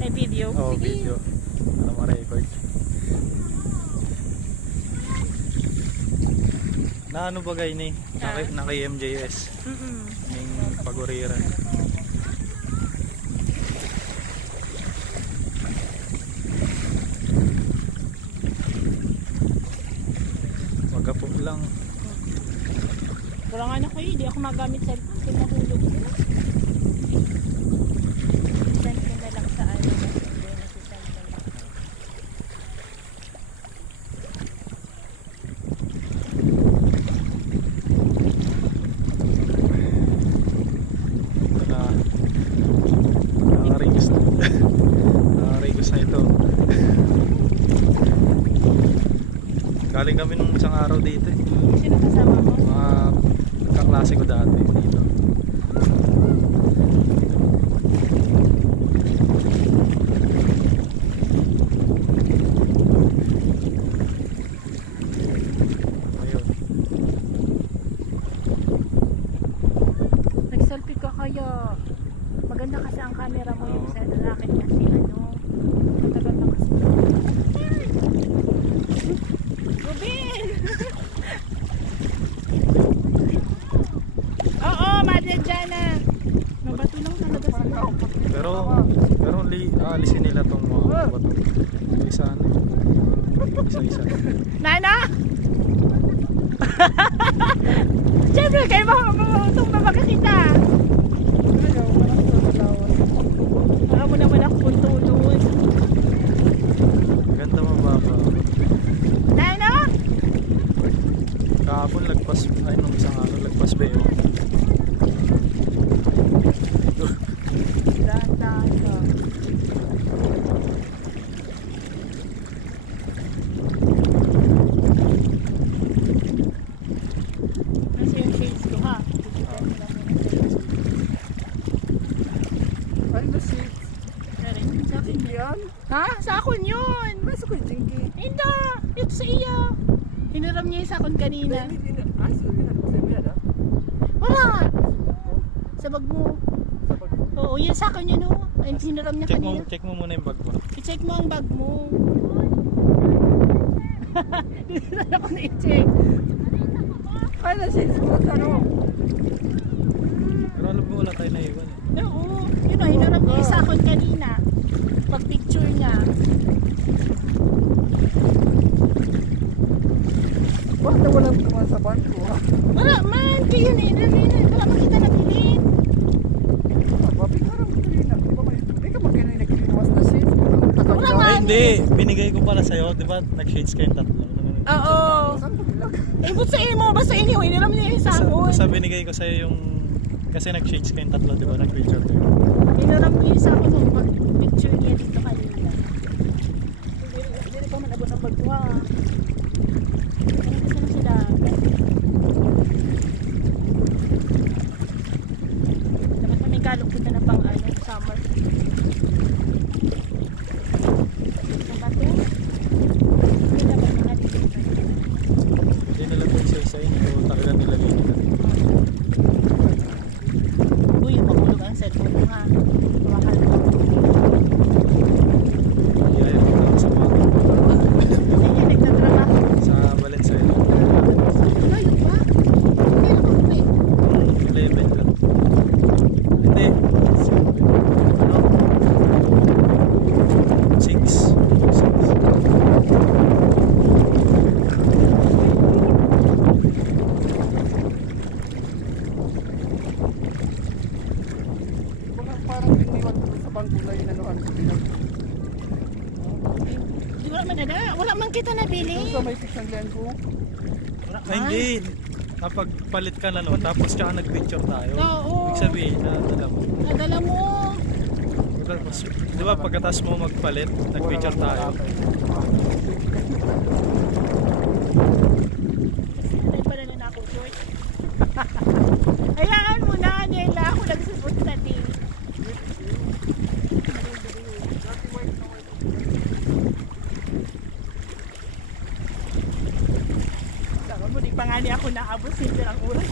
May video? Oo, Sige. video. Para ma-record. Na ano ba gay ni? Naki MJS. Ning paguriran. Magapog lang. Wala nga na kayo, hindi ako magamit cellphone kung mahulog ko. Send ko na lang sa ano. Hindi na si send na lang. Nakarigos na. Nakarigos na ito. Galing kami nung isang araw dito eh. Sino kasama mo? Mga kaklase ko dati dito. Ayun. Nag-selfie ka kaya. Maganda kasi ang camera mo yung sa akin kasi ano. Matagal na kasi. Rubin! Oo, Madre Jana. Mabato lang talaga sila. Pero alisin nila tong mga bato. Isa ano. Isa-isa. Nana! Siyempre, kayo itong babaga kita. Baka mo naman ako punto doon. Ganda mababa. Nana! Kahapon lagpas, ay nung isang araw lagpas ba yun? Dahan-dahan ka. Nasa yung shades ko ha. Ay, nasi. Sa akin yun. Yan. Ha? Sa akin yun! Nasa ko yung jinggi. Hindi! Ito sa iya. Hiniram niya yung sa akin kanina. Ay, sabi na. Wala! Sa bag mo. Sa pag- Oo, yan sa akin yun o. Ay, hiniram niya kanina. Check mo muna yung bag mo. I-check mo ang bag mo. Dito na ako na-i-check. Ay, nasi. Ano? Pero alam mo wala tayo naiwan eh. Oo, yun o, hiniram niya yung sa akin kanina. Pag-picture niya. Bakit nawalan ka man sa bangko, ha? Wala man, kayo na yun. Wala man kita nabilin. Babi ka rin mo rin. Di ba may... Di ka magkano'y nagkiniwas na shades. Wala nga. Ay hindi, binigay ko pala sa'yo, di ba? Nag-shades kayo tatlo. Oo. Saan ko bilang? Eh, but sa mo, basta inyo, hiniram niya yung sa akin. Sa binigay ko sa'yo yung, kasi nag-shades kayo tatlo, di ba? Nag-picture kayo. Hiniram niya yung sa akin yung picture niya dito kanina. Hindi pa man abot ang bag ko ha. Ano kasi na sila? Dapat kami galok kita na pang ano, summer. Ang bato? Hindi dapat mga dito. Hindi nila po isa-isa yun, ito talagang nilagay nila. Uy, mahulog ang cellphone mo ha. Mahal mo. Ayaw ko lang sa mga Kasi yan, nagtatrabaho. sa Valenzuela. Layo ba? Hindi ako okay. 11 lang. Hindi. Ano? 6. Parang iniwan ko sa bangko na inanuhan ko bilang. Di wala man na. Wala man kita nabili. Doon sa may picture lang ko. Ay, hindi. Kapag palit ka na no, tapos tsaka nag-picture tayo. Oo. Ibig sabihin, nadala mo. Nadala mo. Tapos, di ba pagkatapos mo magpalit, nag-picture tayo. Ay pala na ako short. Hayaan mo na, Nela. Ako nagsusuot sa team. Saka mo, di pa nga niya ako naabot. Hindi ang oras.